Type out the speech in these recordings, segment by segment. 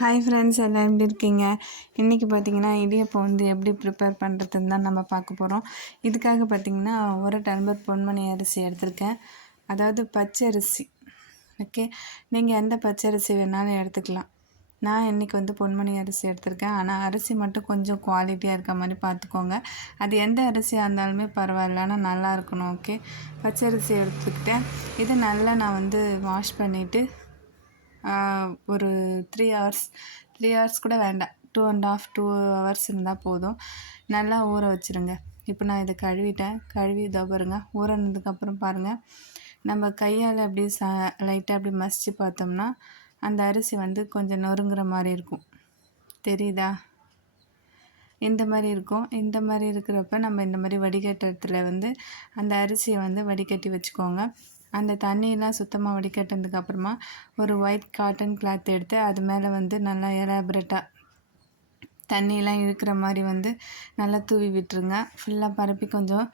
Hi friends எல்லாம் எப்படி இருக்கீங்க? இன்றைக்கி பார்த்தீங்கன்னா இடியப்பம் வந்து எப்படி ப்ரிப்பேர் பண்ணுறதுன்னு தான் நம்ம பார்க்க போகிறோம் இதுக்காக பார்த்தீங்கன்னா ஒரு டம்பர் பொன்மணி அரிசி எடுத்திருக்கேன். அதாவது பச்சை அரிசி. ஓகே நீங்கள் எந்த பச்சை அரிசி வேணாலும் எடுத்துக்கலாம். நான் இன்றைக்கி வந்து பொன்மணி அரிசி எடுத்திருக்கேன். ஆனால் அரிசி மட்டும் கொஞ்சம் குவாலிட்டியாக இருக்க மாதிரி பார்த்துக்கோங்க. அது எந்த அரிசியாக இருந்தாலுமே பரவாயில்ல. ஆனால் நல்லா இருக்கணும். ஓகே பச்சை அரிசி எடுத்துக்கிட்டேன். இதை நல்லா நான் வந்து வாஷ் பண்ணிவிட்டு ஒரு த்ரீ ஹவர்ஸ் த்ரீ ஹவர்ஸ் கூட வேண்டாம். Two and half two hours இருந்தால் போதும். நல்லா ஊற வச்சுருங்க. இப்போ நான் இதை கழுவிட்டேன். கழுவி இதோ பாருங்க. ஊறினதுக்கப்புறம் பாருங்கள் நம்ம கையால் அப்படி ச லைட்டாக அப்படி மசித்து பார்த்தோம்னா அந்த அரிசி வந்து கொஞ்சம் நொறுங்குற மாதிரி இருக்கும். தெரியுதா? இந்த மாதிரி இருக்கும். இந்த மாதிரி இருக்கிறப்ப நம்ம இந்த மாதிரி வடிகட்டத்தில் வந்து அந்த அரிசியை வந்து வடிகட்டி வச்சுக்கோங்க. அந்த தண்ணியெலாம் சுத்தமாக வடிகட்டினதுக்கு அப்புறமா ஒரு ஒயிட் காட்டன் கிளாத் எடுத்து அது மேலே வந்து நல்லா எலாபரேட்டாக தண்ணியெலாம் இழுக்கிற மாதிரி வந்து நல்லா தூவி விட்டுருங்க. ஃபுல்லாக பரப்பி கொஞ்சம்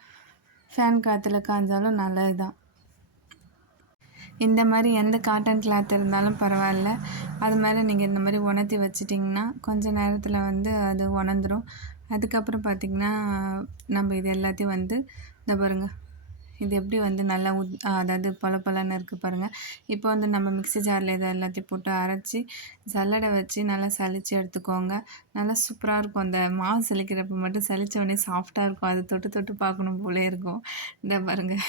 ஃபேன் காற்றுல காய்ஞ்சாலும் நல்லது தான் இந்த மாதிரி எந்த காட்டன் கிளாத் இருந்தாலும் பரவாயில்ல. அது மேலே நீங்கள் இந்த மாதிரி உணர்த்தி வச்சிட்டிங்கன்னா கொஞ்சம் நேரத்தில் வந்து அது உணர்ந்துடும் அதுக்கப்புறம் பார்த்திங்கன்னா நம்ம இது எல்லாத்தையும் வந்து இந்த பாருங்கள் இது எப்படி வந்து நல்லா உத் அதாவது பல பலன்னு இருக்குது பாருங்கள் இப்போ வந்து நம்ம மிக்ஸி ஜாரில் இதை எல்லாத்தையும் போட்டு அரைச்சி சல்லடை வச்சு நல்லா சலித்து எடுத்துக்கோங்க. நல்லா சூப்பராக இருக்கும். அந்த மாவு சலிக்கிறப்ப மட்டும் சளிச்ச உடனே சாஃப்டாக இருக்கும். அதை தொட்டு தொட்டு பார்க்கணும் போலே இருக்கும். இந்த பாருங்கள்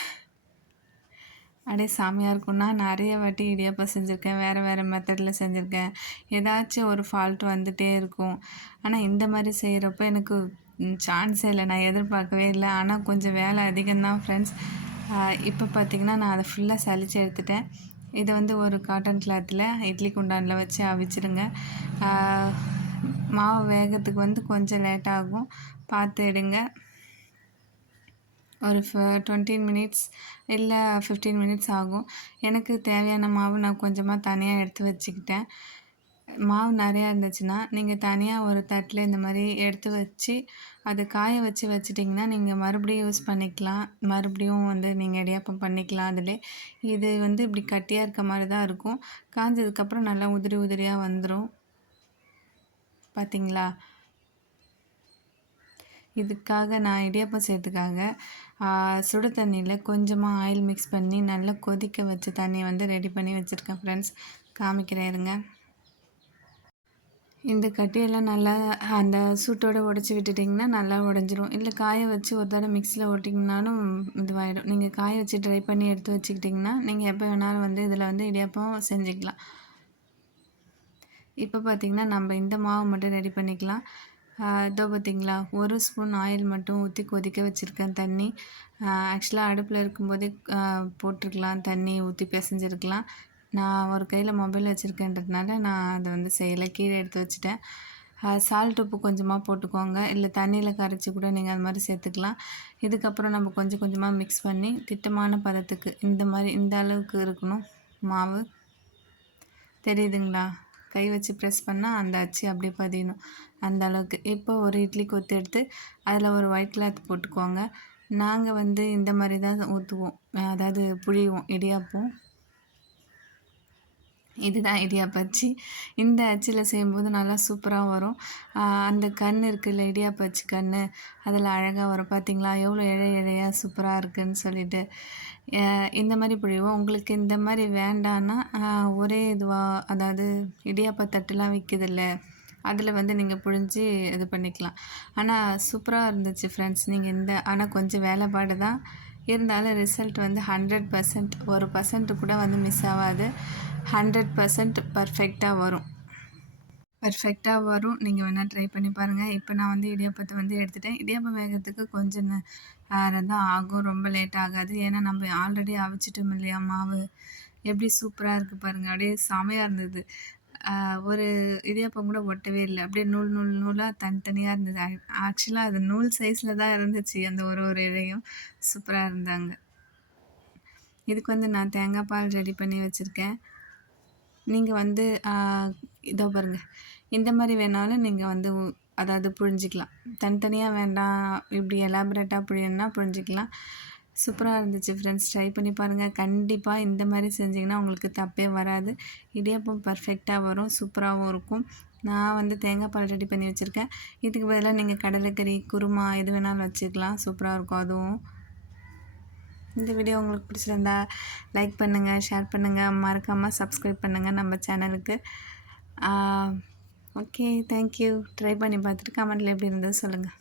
அப்படியே சாமியாக இருக்கும்னா நிறைய வாட்டி இடியாப்பம் செஞ்சுருக்கேன். வேறு வேறு மெத்தடில் செஞ்சுருக்கேன். ஏதாச்சும் ஒரு ஃபால்ட் வந்துகிட்டே இருக்கும். ஆனால் இந்த மாதிரி செய்கிறப்ப எனக்கு சான்ஸே இல்லை. நான் எதிர்பார்க்கவே இல்லை. ஆனால் கொஞ்சம் வேலை அதிகம்தான் ஃப்ரெண்ட்ஸ் இப்போ பார்த்திங்கன்னா நான் அதை ஃபுல்லாக சலித்து எடுத்துட்டேன். இதை வந்து ஒரு காட்டன் கிளாத்தில் இட்லி குண்டானில் வச்சு அவிச்சிடுங்க மாவு வேகத்துக்கு வந்து கொஞ்சம் லேட் ஆகும். பார்த்து எடுங்க. ஒரு டுவெண்ட்டி மினிட்ஸ் இல்லை ஃபிஃப்டீன் மினிட்ஸ் ஆகும். எனக்கு தேவையான மாவு நான் கொஞ்சமாக தனியாக எடுத்து வச்சுக்கிட்டேன். மாவு நிறையா இருந்துச்சுன்னா நீங்கள் தனியாக ஒரு தட்டில் இந்த மாதிரி எடுத்து வச்சு அதை காய வச்சு வச்சிட்டிங்கன்னா நீங்கள் மறுபடியும் யூஸ் பண்ணிக்கலாம். மறுபடியும் வந்து நீங்கள் இடியாப்பம் பண்ணிக்கலாம் அதில். இது வந்து இப்படி கட்டியாக இருக்க மாதிரி தான் இருக்கும் காஞ்சதுக்கப்புறம் நல்லா உதிரி உதிரியாக வந்துடும் பார்த்திங்களா இதுக்காக நான் இடியாப்பம் செய்யறதுக்காக சுடு தண்ணியில் கொஞ்சமாக ஆயில் மிக்ஸ் பண்ணி நல்லா கொதிக்க வச்ச தண்ணியை வந்து ரெடி பண்ணி வச்சுருக்கேன் ஃப்ரெண்ட்ஸ் காமிக்கிறேன் இருங்க. இந்த கட்டியெல்லாம் நல்லா அந்த சூட்டோடு உடச்சி விட்டுட்டிங்கன்னா நல்லா உடஞ்சிரும். இல்லை காய வச்சு ஒரு தடவை மிக்ஸியில் ஓட்டிங்கனாலும் இதுவாகிடும் நீங்கள் காய வச்சு ட்ரை பண்ணி எடுத்து வச்சுக்கிட்டிங்கன்னா நீங்கள் எப்போ வேணாலும் வந்து இதில் வந்து இடியாப்பம் செஞ்சுக்கலாம். இப்போ பார்த்திங்கன்னா நம்ம இந்த மாவு மட்டும் ரெடி பண்ணிக்கலாம். இதோ பார்த்திங்களா ஒரு ஸ்பூன் ஆயில் மட்டும் ஊற்றி கொதிக்க வச்சுருக்கேன் தண்ணி. ஆக்சுவலாக அடுப்பில் இருக்கும்போதே போட்டிருக்கலாம். தண்ணி ஊற்றி பிசைஞ்சிருக்கலாம். நான் ஒரு கையில் மொபைல் வச்சுருக்கேன்றதுனால நான் அதை வந்து செய்யலை. கீழே எடுத்து வச்சுட்டேன். சால்ட் உப்பு கொஞ்சமாக போட்டுக்கோங்க. இல்லை தண்ணியில் கரைச்சி கூட நீங்கள் அது மாதிரி சேர்த்துக்கலாம். இதுக்கப்புறம் நம்ம கொஞ்சம் கொஞ்சமாக மிக்ஸ் பண்ணி திட்டமான பதத்துக்கு இந்த மாதிரி இந்த அளவுக்கு இருக்கணும். மாவு. தெரியுதுங்களா? கை வச்சு ப்ரெஸ் பண்ணால் அந்த அச்சு அப்படியே பதியணும். அந்த அளவுக்கு. இப்போ ஒரு இட்லி கொத்து எடுத்து அதில் ஒரு ஒயிட் கிளாத் போட்டுக்கோங்க. நாங்கள் வந்து இந்த மாதிரி தான் ஊற்றுவோம் அதாவது புழிவோம் இடியாப்போம். இதுதான் இடியாப்பச்சி இந்த அச்சில் செய்யும்போது நல்லா சூப்பராக வரும். அந்த கண் இருக்குல்ல இடியாப்பச்சி கண் அதில் அழகாக வரும். பார்த்திங்களா எவ்வளோ இழை இழையாக சூப்பராக இருக்குதுன்னு சொல்லிட்டு. இந்த மாதிரி புழிவோம். உங்களுக்கு இந்த மாதிரி வேண்டான்னா ஒரே இதுவாக அதாவது இடியாப்பா தட்டுலாம் விற்கிதில்ல அதில் வந்து நீங்கள் புழிஞ்சு இது பண்ணிக்கலாம். ஆனால் சூப்பராக இருந்துச்சு ஃப்ரெண்ட்ஸ் நீங்கள் இந்த ஆனால் கொஞ்சம் வேலைப்பாடு தான் இருந்தாலும் ரிசல்ட் வந்து ஹண்ட்ரட் பர்சன்ட் ஒரு பர்சன்ட் கூட வந்து மிஸ் ஆகாது. ஹண்ட்ரட் பர்சன்ட் பர்ஃபெக்டாக வரும். பர்ஃபெக்டாக வரும். நீங்கள் வேணால் ட்ரை பண்ணி பாருங்கள் இப்போ நான் வந்து இடியாப்பத்தை வந்து எடுத்துட்டேன். இடியாப்பம் வேகிறதுக்கு கொஞ்சம் நேரம் தான் ஆகும். ரொம்ப லேட் ஆகாது. ஏன்னா நம்ம ஆல்ரெடி அவிச்சிட்டோம் இல்லையா? மாவு எப்படி சூப்பராக இருக்குது பாருங்கள் அப்படியே செமையாக இருந்தது. ஒரு இடியாப்பம் கூட ஒட்டவே இல்லை. அப்படியே நூல் நூல் நூலாக தனித்தனியாக இருந்தது. ஆக்சுவலாக அது நூல் சைஸில் தான் இருந்துச்சு. அந்த ஒரு ஒரு இடையும் சூப்பராக இருந்தாங்க. இதுக்கு வந்து நான் தேங்காய் பால் ரெடி பண்ணி வச்சுருக்கேன். நீங்கள் வந்து இதோ பாருங்கள் இந்த மாதிரி வேணாலும் நீங்கள் வந்து அதாவது புழிஞ்சிக்கலாம் தனித்தனியாக வேண்டாம் இப்படி எலாபரேட்டாக புரியணும்னா புரிஞ்சிக்கலாம். சூப்பராக இருந்துச்சு ஃப்ரெண்ட்ஸ் ட்ரை பண்ணி பாருங்கள் கண்டிப்பாக இந்த மாதிரி செஞ்சிங்கன்னா உங்களுக்கு தப்பே வராது. இடியாப்பம் பர்ஃபெக்டாக வரும். சூப்பராகவும் இருக்கும். நான் வந்து தேங்காய் பால் ரெடி பண்ணி வச்சுருக்கேன். இதுக்கு பதிலாக நீங்கள் கடலைக்கறி குருமா எது வேணாலும் வச்சுக்கலாம். சூப்பராக இருக்கும். அதுவும் இந்த வீடியோ உங்களுக்கு பிடிச்சிருந்தா லைக் பண்ணுங்கள் ஷேர் பண்ணுங்கள் மறக்காமல் சப்ஸ்கிரைப் பண்ணுங்கள் நம்ம சேனலுக்கு ஓகே தேங்க்யூ ட்ரை பண்ணி பார்த்துட்டு கமெண்ட்டில் எப்படி இருந்தது சொல்லுங்கள்